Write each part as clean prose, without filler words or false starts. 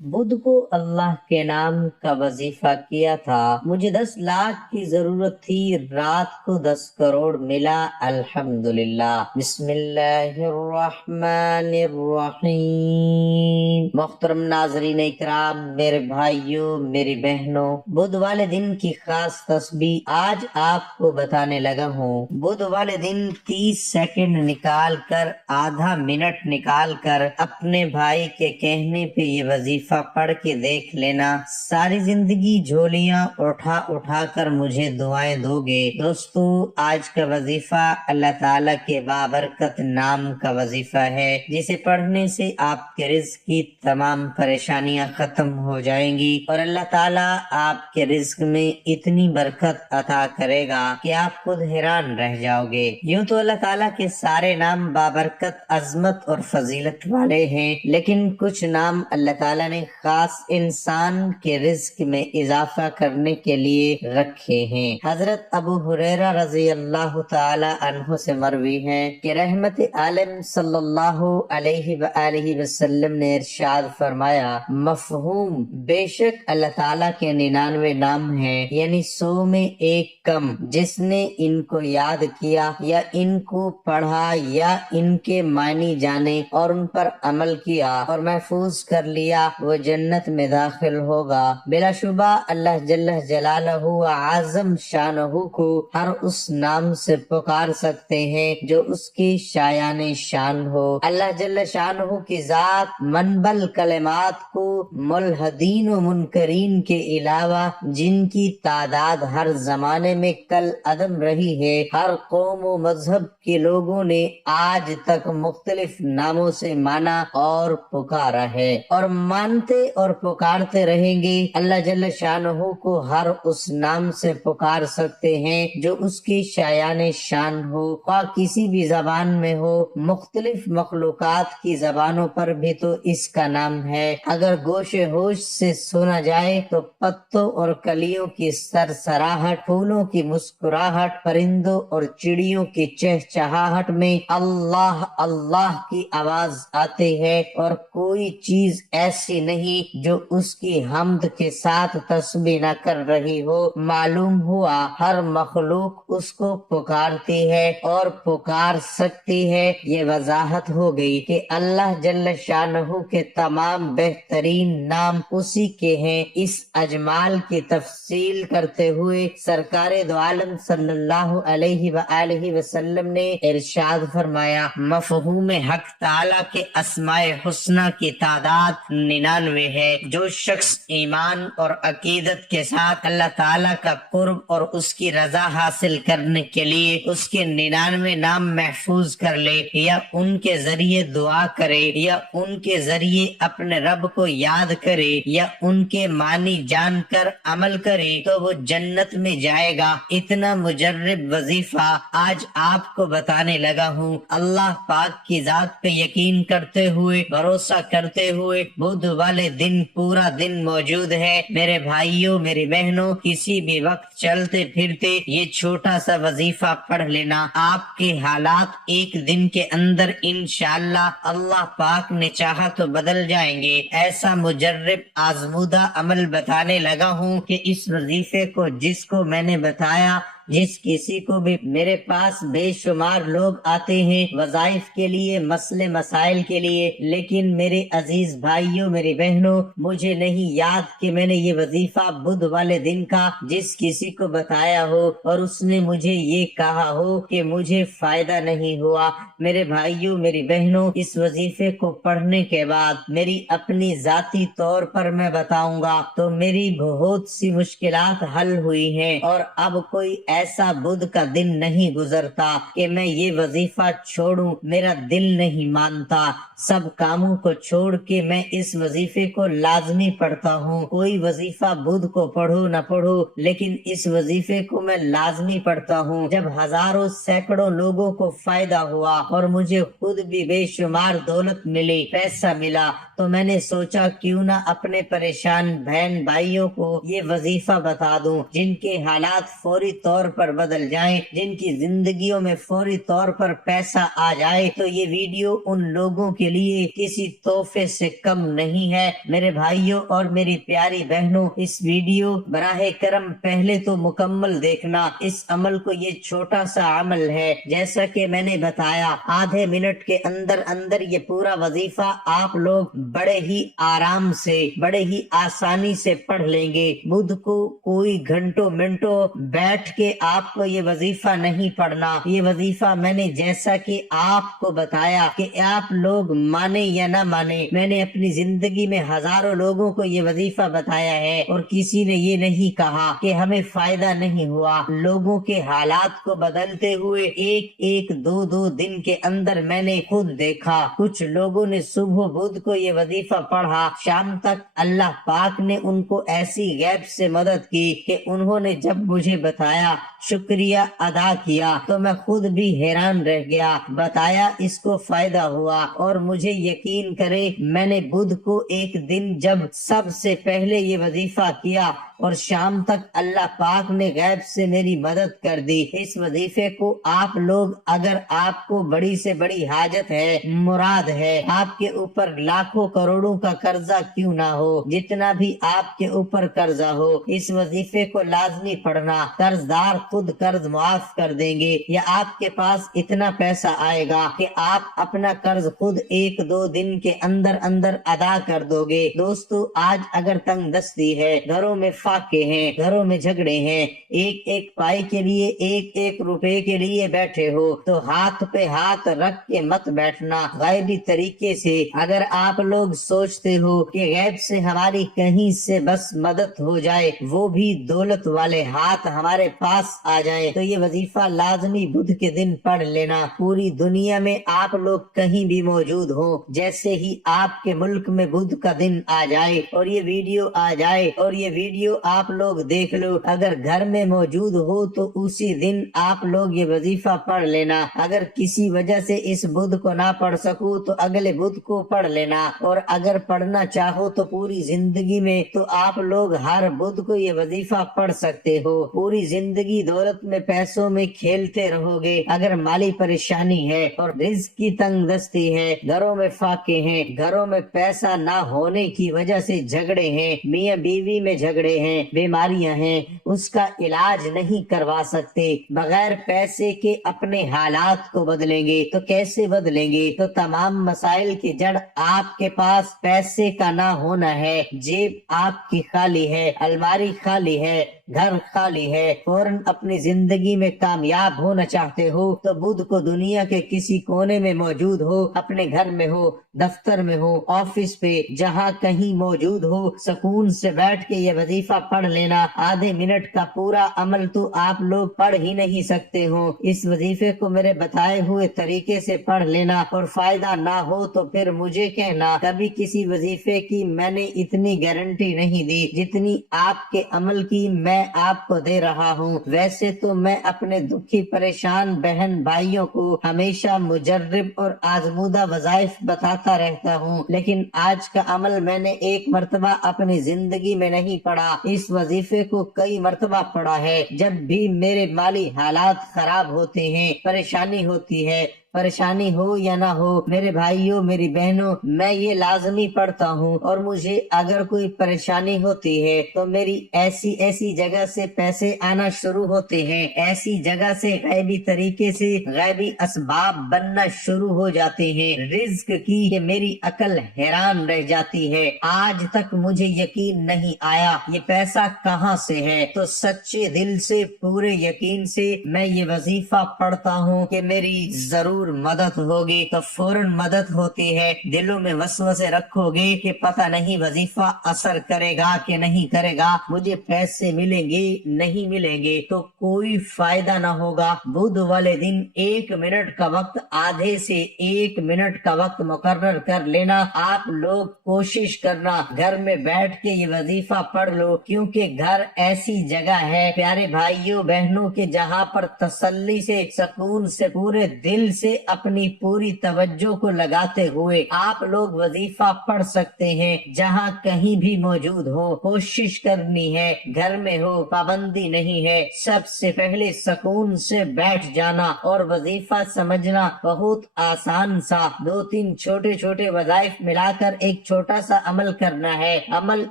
بدھ کو اللہ کے نام کا وظیفہ کیا تھا، مجھے 10 لاکھ کی ضرورت تھی، رات کو 10 کروڑ ملا، الحمدللہ۔ بسم اللہ الرحمن الرحیم۔ محترم ناظرین اکرام، میرے بھائیوں، میری بہنوں، بدھ والے دن کی خاص تسبیح آج آپ کو بتانے لگا ہوں۔ بدھ والے دن 30 سیکنڈ نکال کر، آدھا منٹ نکال کر اپنے بھائی کے کہنے پہ یہ وظیفہ پڑھ کے دیکھ لینا، ساری زندگی جھولیاں اٹھا اٹھا کر مجھے دعائیں دو گے۔ دوستو، آج کا وظیفہ اللہ تعالیٰ کے بابرکت نام کا وظیفہ ہے، جسے پڑھنے سے آپ کے رزق کی تمام پریشانیاں ختم ہو جائیں گی اور اللہ تعالیٰ آپ کے رزق میں اتنی برکت عطا کرے گا کہ آپ خود حیران رہ جاؤ گے۔ یوں تو اللہ تعالیٰ کے سارے نام بابرکت، عظمت اور فضیلت والے ہیں، لیکن کچھ نام اللہ تعالیٰ نے خاص انسان کے رزق میں اضافہ کرنے کے لیے رکھے ہیں۔ حضرت ابو ہریرہ رضی اللہ تعالی عنہ سے مروی ہے کہ رحمت عالم صلی اللہ علیہ وآلہ وسلم نے ارشاد فرمایا، مفہوم: بے شک اللہ تعالیٰ کے 99 نام ہیں، یعنی 100 میں ایک کم، جس نے ان کو یاد کیا یا ان کو پڑھا یا ان کے معنی جانے اور ان پر عمل کیا اور محفوظ کر لیا، وہ جنت میں داخل ہوگا۔ بلا شبہ اللہ جل جلالہ و اعظم شانہ کو ہر اس نام سے پکار سکتے ہیں جو اس کی شایان شان ہو۔ اللہ جل شانہ کی ذات منبل کلمات کو ملحدین و منکرین کے علاوہ، جن کی تعداد ہر زمانے میں کل عدم رہی ہے، ہر قوم و مذہب کے لوگوں نے آج تک مختلف ناموں سے مانا اور پکارا ہے اور مانتے اور پکارتے رہیں گے۔ اللہ جل شانہ کو ہر اس نام سے پکار سکتے ہیں جو اس کی شایان شان ہو، خواہ کسی بھی زبان میں ہو۔ مختلف مخلوقات کی زبانوں پر بھی تو اس کا نام ہے۔ اگر گوش ہوش سے سنا جائے تو پتوں اور کلیوں کی سرسراہٹ، پھولوں کی مسکراہٹ، پرندوں اور چڑیوں کی چہچہاہٹ میں اللہ اللہ کی آواز آتی ہے، اور کوئی چیز ایسی نہیں جو اس کی حمد کے ساتھ تسبیح نہ کر رہی ہو۔ معلوم ہوا ہر مخلوق اس کو پکارتی ہے اور پکار سکتی ہے۔ یہ وضاحت ہو گئی کہ اللہ جل شانہ کے تمام بہترین نام اسی کے ہیں۔ اس اجمال کی تفصیل کرتے ہوئے سرکار دو عالم صلی اللہ علیہ وآلہ وسلم نے ارشاد فرمایا، مفہوم حق تعالیٰ کے اسماء حسنہ کی تعداد 99 ہے۔ جو شخص ایمان اور عقیدت کے ساتھ اللہ تعالیٰ کا قرب اور اس کی رضا حاصل کرنے کے لیے اس کے 99 نام محفوظ کر لے، یا ان کے ذریعے دعا کرے، یا ان کے ذریعے اپنے رب کو یاد کرے، یا ان کے معنی جان کر عمل کرے، تو وہ جنت میں جائے گا۔ اتنا مجرب وظیفہ آج آپ کو بتانے لگا ہوں۔ اللہ پاک کی ذات پہ یقین کرتے ہوئے، بھروسہ کرتے ہوئے بدھ والے دن پورا دن موجود ہے۔ میرے بھائیوں، میری بہنوں، کسی بھی وقت چلتے پھرتے یہ چھوٹا سا وظیفہ پڑھ لینا، آپ کے حالات ایک دن کے اندر انشاءاللہ اللہ پاک نے چاہا تو بدل جائیں گے۔ ایسا مجرب آزمودہ عمل بتانے لگا ہوں کہ اس وظیفے کو جس کو میں نے بتایا، جس کسی کو بھی، میرے پاس بے شمار لوگ آتے ہیں وظائف کے لیے، مسئلے مسائل کے لیے، لیکن میرے عزیز بھائیوں، میری بہنوں، مجھے نہیں یاد کہ میں نے یہ وظیفہ بدھ والے دن کا جس کسی کو بتایا ہو اور اس نے مجھے یہ کہا ہو کہ مجھے فائدہ نہیں ہوا۔ میرے بھائیوں، میری بہنوں، اس وظیفے کو پڑھنے کے بعد میری اپنی ذاتی طور پر میں بتاؤں گا تو میری بہت سی مشکلات حل ہوئی ہیں، اور اب کوئی ایسا بدھ کا دن نہیں گزرتا کہ میں یہ وظیفہ چھوڑوں، میرا دل نہیں مانتا۔ سب کاموں کو چھوڑ کے میں اس وظیفے کو لازمی پڑھتا ہوں۔ کوئی وظیفہ بدھ کو پڑھو نہ پڑھو، لیکن اس وظیفے کو میں لازمی پڑھتا ہوں۔ جب ہزاروں سینکڑوں لوگوں کو فائدہ ہوا اور مجھے خود بھی بے شمار دولت ملی، پیسہ ملا، تو میں نے سوچا کیوں نہ اپنے پریشان بہن بھائیوں کو یہ وظیفہ بتا دوں، جن کے حالات فوری طور तौर पर बदल जाएं, जिनकी जिंदगियों में फौरी तौर पर पैसा आ जाए, तो ये वीडियो उन लोगों के लिए किसी तोहफे से कम नहीं है। मेरे भाइयों और मेरी प्यारी बहनों, इस वीडियो बराहे करम पहले तो मुकम्मल देखना। इस अमल को, ये छोटा सा अमल है, जैसा कि मैंने बताया, आधे मिनट के अंदर अंदर ये पूरा वजीफा आप लोग बड़े ही आराम से, बड़े ही आसानी से पढ़ लेंगे। बुध को कोई घंटों मिनटों बैठ के आपको ये वजीफा नहीं पढ़ना। ये वजीफा मैंने, जैसा कि आपको बताया, कि आप लोग माने या ना माने, मैंने अपनी जिंदगी में हजारों लोगों को ये वजीफा बताया है और किसी ने ये नहीं कहा कि हमें फायदा नहीं हुआ। लोगों के हालात को बदलते हुए एक एक दो दो दिन के अंदर मैंने खुद देखा। कुछ लोगों ने सुबह बुध को ये वजीफा पढ़ा, शाम तक अल्लाह पाक ने उनको ऐसी गैब से मदद की कि उन्होंने जब मुझे बताया, शुक्रिया अदा किया, तो मैं खुद भी हैरान रह गया। बताया इसको फायदा हुआ और मुझे यकीन करे, मैंने बुध को एक दिन जब सबसे पहले ये वजीफा किया और शाम तक अल्लाह पाक ने गैब से मेरी मदद कर दी। इस वजीफे को आप लोग, अगर आपको बड़ी से बड़ी हाजत है, मुराद है, आपके ऊपर लाखों करोड़ों का कर्जा क्यों ना हो, जितना भी आपके ऊपर कर्जा हो, इस वजीफे को लाजमी पढ़ना। कर्जदार खुद कर्ज माफ कर देंगे, या आपके पास इतना पैसा आएगा कि आप अपना कर्ज खुद एक दो दिन के अंदर अंदर अदा कर दोगे। दोस्तों, आज अगर तंग दस्ती है, घरों में फाके हैं, घरों में झगड़े हैं, एक एक पाई के लिए, एक एक रुपए के लिए बैठे हो, तो हाथ पे हाथ रख के मत बैठना। गायबी तरीके से अगर आप लोग सोचते हो कि गैब से हमारी कहीं से बस मदद हो जाए, वो भी दौलत वाले हाथ हमारे पास आ जाए, तो ये वजीफा लाजमी बुध के दिन पढ़ लेना। पूरी दुनिया में आप लोग कहीं भी मौजूद हो, जैसे ही आपके मुल्क में बुध का दिन आ जाए और ये वीडियो आ जाए और ये वीडियो आप लोग देख लो, अगर घर में मौजूद हो तो उसी दिन आप लोग ये वजीफा पढ़ लेना। अगर किसी वजह से इस बुध को ना पढ़ सकूं तो अगले बुध को पढ़ लेना, और अगर पढ़ना चाहो तो पूरी जिंदगी में, तो आप लोग हर बुध को ये वजीफा पढ़ सकते हो। पूरी जिंदगी दौलत में, पैसों में खेलते रहोगे। अगर माली परेशानी है और रिज्क की तंग दस्ती है, घरों में फाके हैं, घरों में पैसा ना होने की वजह से झगड़े हैं, मियाँ बीवी में झगड़े हैं, बीमारियां हैं, उसका इलाज नहीं करवा सकते, बगैर पैसे के अपने हालात को बदलेंगे तो कैसे बदलेंगे? तो तमाम मसाइल की जड़ आपके पास पैसे का ना होना है। जेब आपकी खाली है, अलमारी खाली है, घर खाली है, फौरन अपनी जिंदगी में कामयाब होना चाहते हो तो बुध को दुनिया के किसी कोने में मौजूद हो, अपने घर में हो, दफ्तर में हो, ऑफिस पे, जहाँ कहीं मौजूद हो, सुकून से बैठ के ये वजीफा पढ़ लेना। आधे मिनट का पूरा अमल तो आप लोग पढ़ ही नहीं सकते हो। इस वजीफे को मेरे बताए हुए तरीके से पढ़ लेना, और फायदा ना हो तो फिर मुझे कहना। कभी किसी वजीफे की मैंने इतनी गारंटी नहीं दी जितनी आपके अमल की मैं आपको दे रहा हूँ। वैसे तो मैं अपने दुखी परेशान बहन भाइयों को हमेशा मुजर्रिब और आजमूदा वज़ाइफ बताता रहता हूँ, लेकिन आज का अमल मैंने एक मर्तबा अपनी जिंदगी में नहीं पढ़ा। इस वजीफे को कई मर्तबा पढ़ा है। जब भी मेरे माली हालात खराब होते हैं, परेशानी होती है, परेशानी हो या ना हो, मेरे भाइयों मेरी बहनों, मैं ये लाजमी पढ़ता हूँ। और मुझे अगर कोई परेशानी होती है तो मेरी ऐसी ऐसी जगह से पैसे आना शुरू होते हैं, ऐसी जगह से गैबी तरीके से गैबी असबाब बनना शुरू हो जाते हैं रिज्क की, कि मेरी अकल हैरान रह जाती है। आज तक मुझे यकीन नहीं आया ये पैसा कहाँ से है। तो सच्चे दिल से, पूरे यकीन से मैं ये वजीफा पढ़ता हूँ कि मेरी जरूर मदद होगी, तो फौरन मदद होती है। दिलों में वसवसे रखोगे कि पता नहीं वजीफा असर करेगा कि नहीं करेगा, मुझे पैसे मिलेंगे नहीं मिलेंगे, तो कोई फायदा ना होगा। बुध वाले दिन 1 मिनट का वक्त, आधे से 1 मिनट का वक्त मुकर्रर कर लेना। आप लोग कोशिश करना घर में बैठ के ये वजीफा पढ़ लो, क्योंकि घर ऐसी जगह है प्यारे भाइयों बहनों के जहाँ पर तसल्ली से, सुकून से, पूरे दिल से से अपनी पूरी तवज्जो को लगाते हुए आप लोग वजीफा पढ़ सकते हैं जहाँ कहीं भी मौजूद हो। कोशिश करनी है, घर में हो, पाबंदी नहीं है। सबसे पहले सुकून से बैठ जाना और वजीफा समझना बहुत आसान सा 2-3 छोटे छोटे वज़ाइफ मिलाकर एक छोटा सा अमल करना है। अमल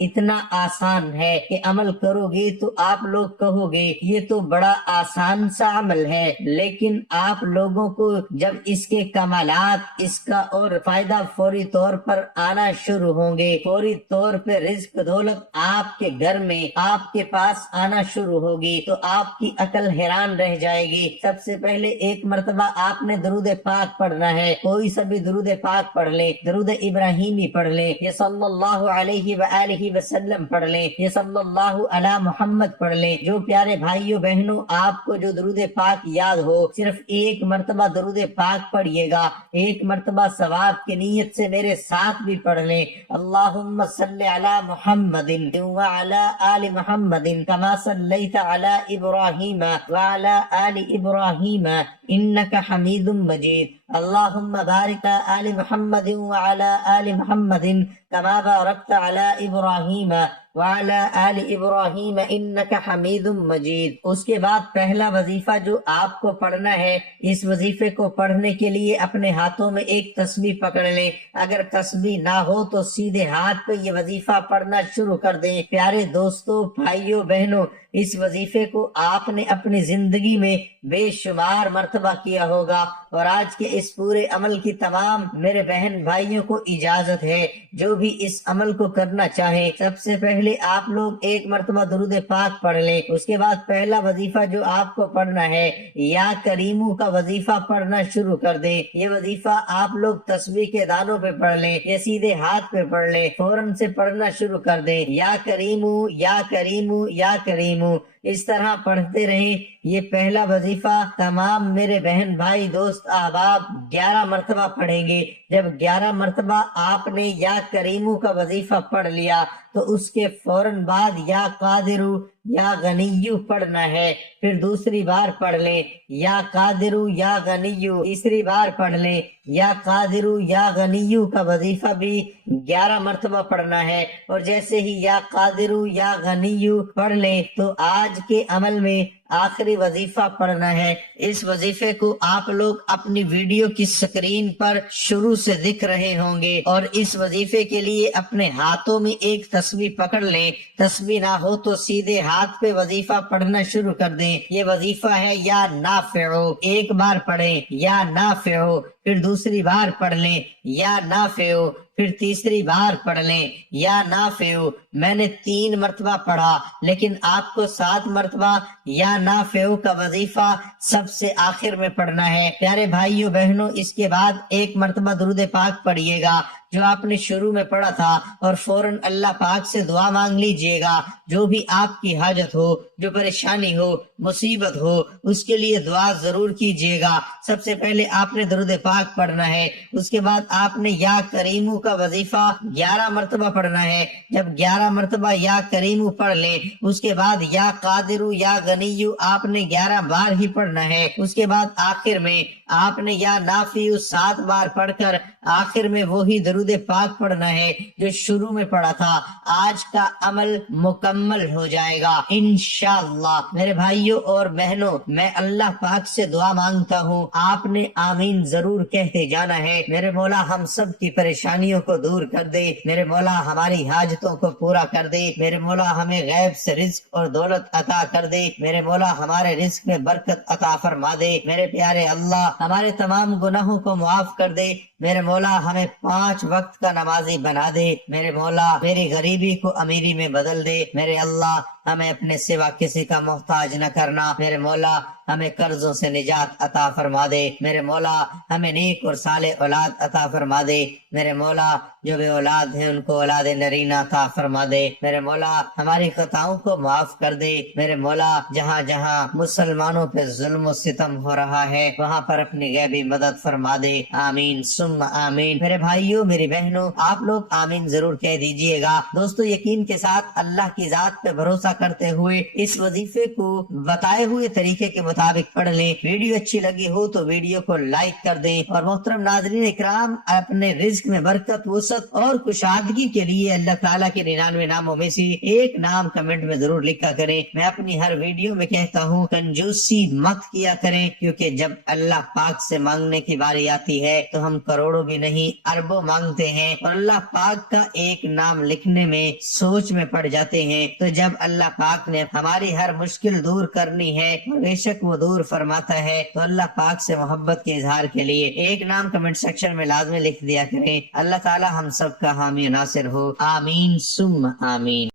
इतना आसान है कि अमल करोगे तो आप लोग कहोगे ये तो बड़ा आसान सा अमल है, लेकिन आप लोगों को जब इसके कमालात, इसका और फायदा फौरी तौर पर आना शुरू होंगे, फौरी तौर पे रिज्क दौलत आपके घर में, आपके पास आना शुरू होगी, तो आपकी अकल हैरान रह जाएगी। सबसे पहले एक मर्तबा आपने दरूद पाक पढ़ना है। कोई सभी दरूद पाक पढ़ ले, दरूद इब्राहिमी पढ़ ले, ये सल्लल्लाहु अलैहि व आलिहि वसल्लम पढ़ ले, ये सल्लल्लाहु अला मोहम्मद पढ़ ले। जो प्यारे भाइयों बहनों आपको जो दरूद पाक याद हो, सिर्फ एक मर्तबा दरूद पाक पढ़िएगा। एक मर्तबा सवाब की नीयत से मेरे साथ भी पढ़ ले। अल्लाहुम्मा सल्ली अला मुहम्मदिन व अला आलि मुहम्मदिन कमा सल्लैता अला इब्राहीम व अला आलि इब्राहीम इन्नका हमीदुम मजीद। अल्लाहुम्मा बारिक अला आलि मुहम्मदिन व अला आलि मुहम्मदिन कमा बारकता अला इब्राहीम वाला आल इब्राहीम इन्नका हमीदुम मजीद। उसके बाद पहला वजीफा जो आपको पढ़ना है, इस वजीफे को पढ़ने के लिए अपने हाथों में एक तस्बीह पकड़ लें। अगर तस्बीह ना हो तो सीधे हाथ पे ये वजीफा पढ़ना शुरू कर दें। प्यारे दोस्तों, भाइयों बहनों, इस वजीफे को आपने अपनी जिंदगी में बेशुमार मर्तबा किया होगा और आज के इस पूरे अमल की तमाम मेरे बहन भाइयों को इजाजत है जो भी इस अमल को करना चाहे। सबसे पहले आप लोग एक मर्तबा दुरूद पाक पढ़ लें। उसके बाद पहला वजीफा जो आपको पढ़ना है, या करीमू का वजीफा पढ़ना शुरू कर दें। ये वजीफा आप लोग तस्बीह के दानों पे पढ़ लें या सीधे हाथ पे पढ़ लें, फौरन से पढ़ना शुरू कर दें। या करीमू या करीमू या करीमू, इस तरह पढ़ते रहें। ये पहला वजीफा तमाम मेरे बहन भाई दोस्त अहबाब 11 मर्तबा पढ़ेंगे। जब 11 मर्तबा आपने या करीमू का वजीफा पढ़ लिया तो उसके फौरन बाद या कादिरू या गनीयू पढ़ना है। फिर दूसरी बार पढ़ लें या कादिरू या गनीयू, तीसरी बार पढ़ लें या कादिरू या गनीयू का वजीफा भी 11 मर्तबा पढ़ना है। और जैसे ही या कादिरू या गनीयू पढ़ लें तो आज के अमल में आखिरी वजीफा पढ़ना है। इस वजीफे को आप लोग अपनी वीडियो की स्क्रीन पर शुरू से दिख रहे होंगे और इस वजीफे के लिए अपने हाथों में एक तस्बीह पकड़ लें। तस्बीह ना हो तो सीधे हाथ पे वजीफा पढ़ना शुरू कर दें। ये वजीफा है या नाफिउ। एक बार पढ़ें या नाफिउ, फिर दूसरी बार पढ़ लें या नाफिउ, फिर तीसरी बार पढ़ लें या नाफिउ। मैंने 3 मर्तबा पढ़ा, लेकिन आपको 7 मर्तबा या नाफिउ का वजीफा सबसे आखिर में पढ़ना है। प्यारे भाइयों बहनों, इसके बाद एक मर्तबा दुरूद पाक पढ़िएगा जो आपने शुरू में पढ़ा था और फौरन अल्लाह पाक से दुआ मांग लीजिएगा। जो भी आपकी हाजत हो, जो परेशानी हो, मुसीबत हो, उसके लिए दुआ जरूर कीजिएगा। सबसे पहले आपने दुरूद पाक पढ़ना है, उसके बाद आपने या करीमू का वजीफा 11 मर्तबा पढ़ना है। जब 11 मर्तबा या करीमू पढ़ लें, उसके बाद या कादिरू या गनीयू आपने 11 बार ही पढ़ना है। उसके बाद आखिर में आपने या नाफियू 7 बार पढ़कर आखिर में वही दरूद पाक पढ़ना है जो शुरू में पढ़ा था। आज का अमल मुकम्मल हो जाएगा इंशाअल्लाह। मेरे भाइयों और बहनों, मैं अल्लाह पाक से दुआ मांगता हूँ, आपने आमीन जरूर कहते जाना है। मेरे मौला हम सब की परेशानियों को दूर कर दे। मेरे मौला हमारी हाजतों को पूरा कर दे। मेरे मौला हमें गैब से रिज्क और दौलत अता कर दे। मेरे मौला हमारे रिज्क में बरकत अता फरमा दे। मेरे प्यारे अल्लाह हमारे तमाम गुनाहों को माफ कर दे। मेरे मौला हमें 5 वक्त का नमाजी बना दे। मेरे मौला मेरी गरीबी को अमीरी में बदल दे। मेरे अल्लाह हमें अपने सिवा किसी का मोहताज न करना। मेरे मौला हमें कर्जों से निजात अता फरमा दे। मेरे मौला हमें नेक और साले औलाद अता फरमा दे। मेरे मौला जो बे औलाद है उनको औलाद नरीना अता फरमा दे। मेरे मौला हमारी खताओं को माफ कर दे। मेरे मौला जहाँ जहाँ मुसलमानों पे जुल्म और सितम हो रहा है वहाँ पर अपनी गैबी मदद फरमा दे। आमीन। सुम आमीन। मेरे भाइयों मेरी बहनों, आप लोग आमीन जरूर कह दीजिएगा। दोस्तों यकीन के साथ अल्लाह की जात पे भरोसा करते हुए इस वजीफे को बताए हुए तरीके के मुताबिक पढ़ लें। वीडियो अच्छी लगी हो तो वीडियो को लाइक कर दें और मोहतरम नाज़रीन इकराम, अपने रिज्क में बरकत, वसअत और कुशादगी के लिए अल्लाह ताला के 99 नामों में से एक नाम कमेंट में जरूर लिखा करें। मैं अपनी हर वीडियो में कहता हूँ कंजूसी मत किया करें, क्योंकि जब अल्लाह पाक से मांगने की बारी आती है तो हम करोड़ों भी नहीं अरबों मांगते हैं और अल्लाह पाक का एक नाम लिखने में सोच में पड़ जाते हैं। तो जब अल्लाह पाक ने हमारी हर मुश्किल दूर करनी है और बेशक वो दूर फरमाता है, तो अल्लाह पाक से मोहब्बत के इजहार के लिए एक नाम कमेंट सेक्शन में लाजमी लिख दिया करें। अल्लाह ताला हम सब का हामी नासिर हो। आमीन सुम आमीन।